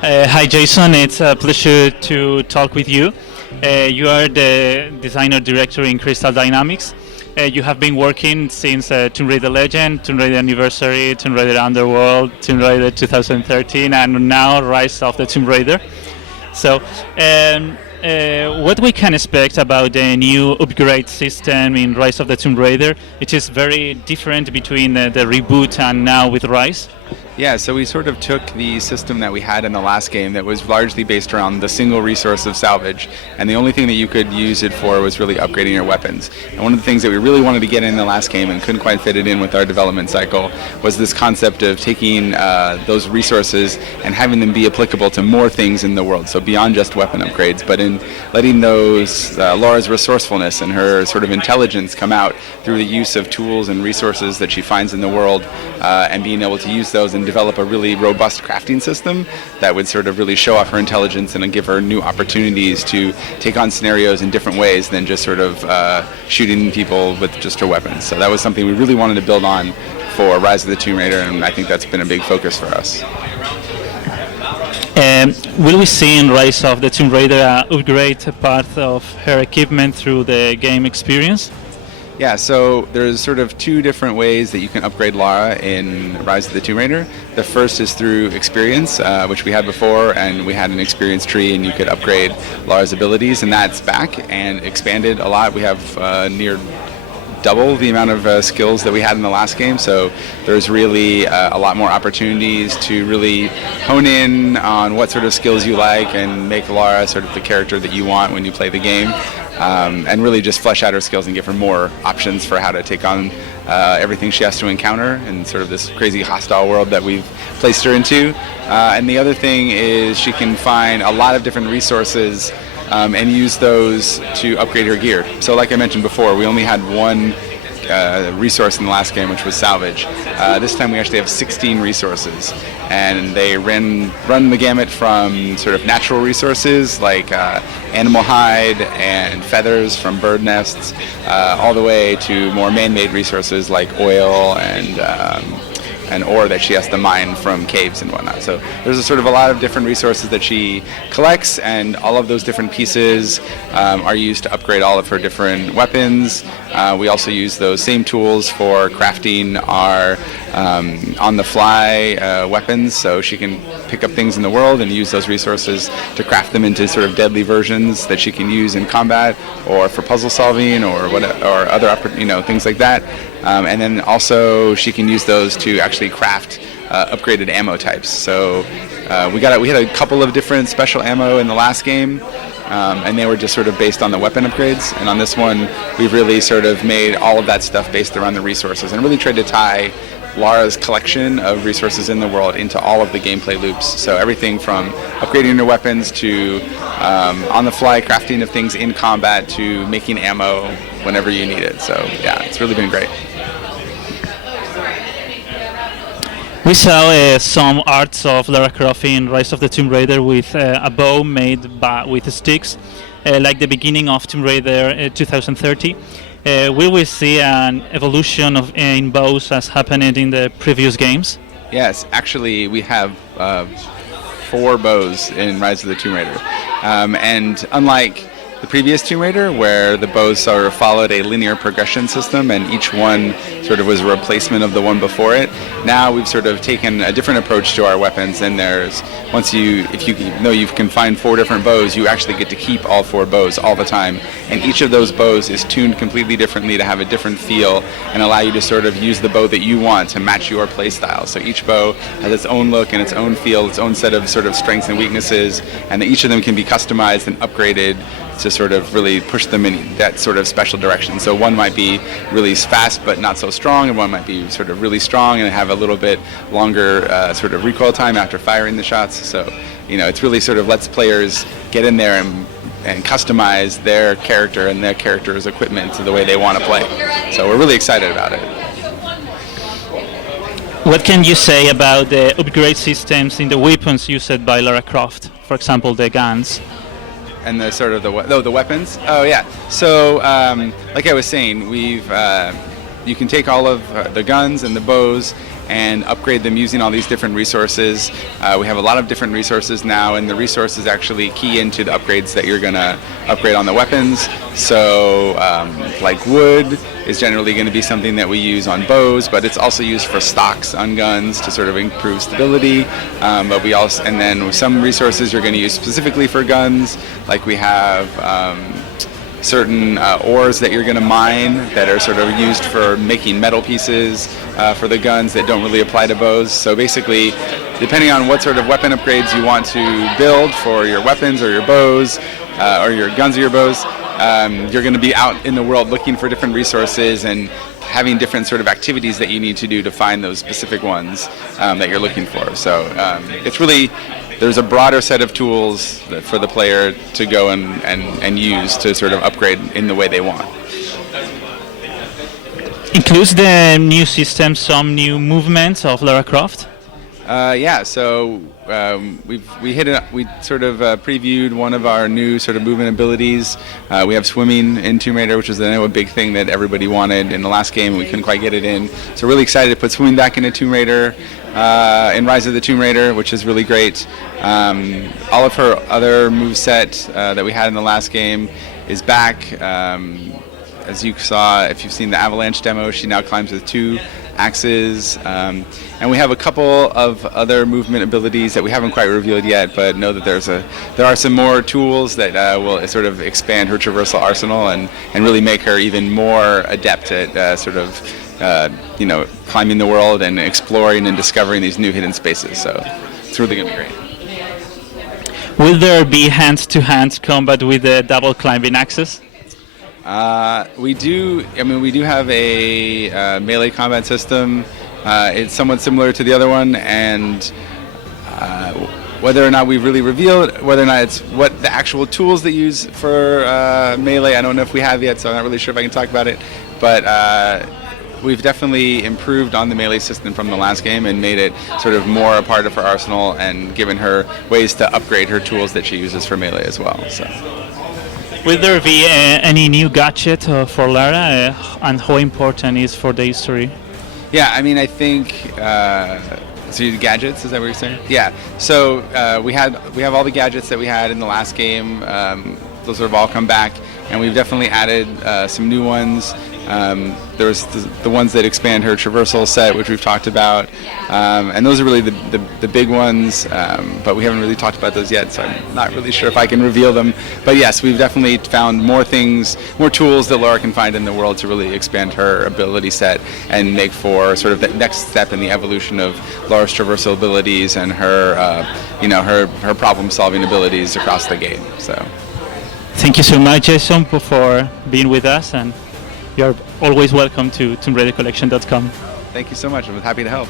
Hi, Jason. It's a pleasure to talk with you. You are the designer director in Crystal Dynamics. You have been working since Tomb Raider Legend, Tomb Raider Anniversary, Tomb Raider Underworld, Tomb Raider 2013, and now Rise of the Tomb Raider. So, what we can expect about the new upgrade system in Rise of the Tomb Raider, it is very different between the reboot and now with Rise. Yeah, so we sort of took the system that we had in the last game that was largely based around the single resource of salvage, and the only thing that you could use it for was really upgrading your weapons. And one of the things that we really wanted to get in the last game and couldn't quite fit it in with our development cycle was this concept of taking those resources and having them be applicable to more things in the world, so beyond just weapon upgrades, but in letting those Laura's resourcefulness and her sort of intelligence come out through the use of tools and resources that she finds in the world, and being able to use those and develop a really robust crafting system that would sort of really show off her intelligence and give her new opportunities to take on scenarios in different ways than just sort of shooting people with just her weapons. So that was something we really wanted to build on for Rise of the Tomb Raider, and I think that's been a big focus for us. Will we see in Rise of the Tomb Raider upgrade part of her equipment through the game experience? Yeah, so there's sort of two different ways that you can upgrade Lara in Rise of the Tomb Raider. The first is through experience, which we had before, and we had an experience tree, and you could upgrade Lara's abilities, and that's back and expanded a lot. We have near double the amount of skills that we had in the last game, so there's really a lot more opportunities to really hone in on what sort of skills you like and make Lara sort of the character that you want when you play the game. And really just flesh out her skills and give her more options for how to take on everything she has to encounter in sort of this crazy hostile world that we've placed her into. And the other thing is she can find a lot of different resources and use those to upgrade her gear. So like I mentioned before, we only had one resource in the last game, which was salvage. This time we actually have 16 resources, and they run the gamut from sort of natural resources like animal hide and feathers from bird nests, all the way to more man-made resources like oil and ore that she has to mine from caves and whatnot. So there's a sort of a lot of different resources that she collects, and all of those different pieces are used to upgrade all of her different weapons. We also use those same tools for crafting our on-the-fly weapons, so she can pick up things in the world and use those resources to craft them into sort of deadly versions that she can use in combat or for puzzle solving or other things like that. And then also she can use those to actually craft upgraded ammo types. So we had a couple of different special ammo in the last game, and they were just sort of based on the weapon upgrades. And on this one, we've really sort of made all of that stuff based around the resources and really tried to tie Lara's collection of resources in the world into all of the gameplay loops. So everything from upgrading your weapons to on-the-fly crafting of things in combat to making ammo whenever you need it. So yeah, it's really been great. We saw some arts of Lara Croft in Rise of the Tomb Raider with a bow made with sticks, like the beginning of Tomb Raider 2030. Will we see an evolution in bows as happened in the previous games? Yes, actually we have 4 bows in Rise of the Tomb Raider. And unlike the previous Tomb Raider, where the bows sort of followed a linear progression system and each one sort of was a replacement of the one before it, now we've sort of taken a different approach to our weapons. And if you know you can find 4 different bows, you actually get to keep all 4 bows all the time. And each of those bows is tuned completely differently to have a different feel and allow you to sort of use the bow that you want to match your play style. So each bow has its own look and its own feel, its own set of sort of strengths and weaknesses, and each of them can be customized and upgraded to sort of really push them in that sort of special direction. So one might be really fast but not so strong, and one might be sort of really strong and have a little bit longer sort of recoil time after firing the shots. So, it's really sort of lets players get in there and customize their character and their character's equipment to the way they want to play. So we're really excited about it. What can you say about the upgrade systems in the weapons used by Lara Croft? For example, the guns. And the sort of the weapons. Oh yeah. So like I was saying, you can take all of the guns and the bows and upgrade them using all these different resources. We have a lot of different resources now, and the resources actually key into the upgrades that you're going to upgrade on the weapons. So like wood is generally going to be something that we use on bows, but it's also used for stocks on guns to sort of improve stability. But we also, and then some resources you're going to use specifically for guns, like we have certain ores that you're going to mine that are sort of used for making metal pieces for the guns that don't really apply to bows. So basically, depending on what sort of weapon upgrades you want to build for your weapons or your bows, or your guns or your bows, you're going to be out in the world looking for different resources and having different sort of activities that you need to do to find those specific ones that you're looking for. So it's really, there's a broader set of tools for the player to go and use to sort of upgrade in the way they want. Includes the new system some new movements of Lara Croft? Yeah, so we sort of previewed one of our new sort of movement abilities. We have swimming in Tomb Raider, which was a big thing that everybody wanted in the last game, and we couldn't quite get it in. So really excited to put swimming back into Tomb Raider in Rise of the Tomb Raider, which is really great. All of her other moveset that we had in the last game is back. As you saw, if you've seen the Avalanche demo, she now climbs with 2 axes, and we have a couple of other movement abilities that we haven't quite revealed yet, but know that there are some more tools that will sort of expand her traversal arsenal and really make her even more adept at sort of climbing the world and exploring and discovering these new hidden spaces. So it's really going to be great. Will there be hand-to-hand combat with the double climbing axes? We do have a melee combat system. It's somewhat similar to the other one, and whether or not we've really revealed whether or not it's what the actual tools they use for melee, I don't know if we have yet, so I'm not really sure if I can talk about it. But we've definitely improved on the melee system from the last game and made it sort of more a part of her arsenal and given her ways to upgrade her tools that she uses for melee as well. So. Will there be any new gadget for Lara, and how important is for the history? Yeah, I mean, I think so. The gadgets, is that what you're saying? Yeah. So we have all the gadgets that we had in the last game. Those sort of all come back, and we've definitely added some new ones. There's the ones that expand her traversal set, which we've talked about, and those are really the big ones, but we haven't really talked about those yet, so I'm not really sure if I can reveal them. But yes, we've definitely found more things, more tools that Lara can find in the world to really expand her ability set and make for sort of the next step in the evolution of Lara's traversal abilities and her, her problem-solving abilities across the game. So, thank you so much, Jason, for being with us, and you're always welcome to TombRaiderCollection.com. Thank you so much. I'm happy to help.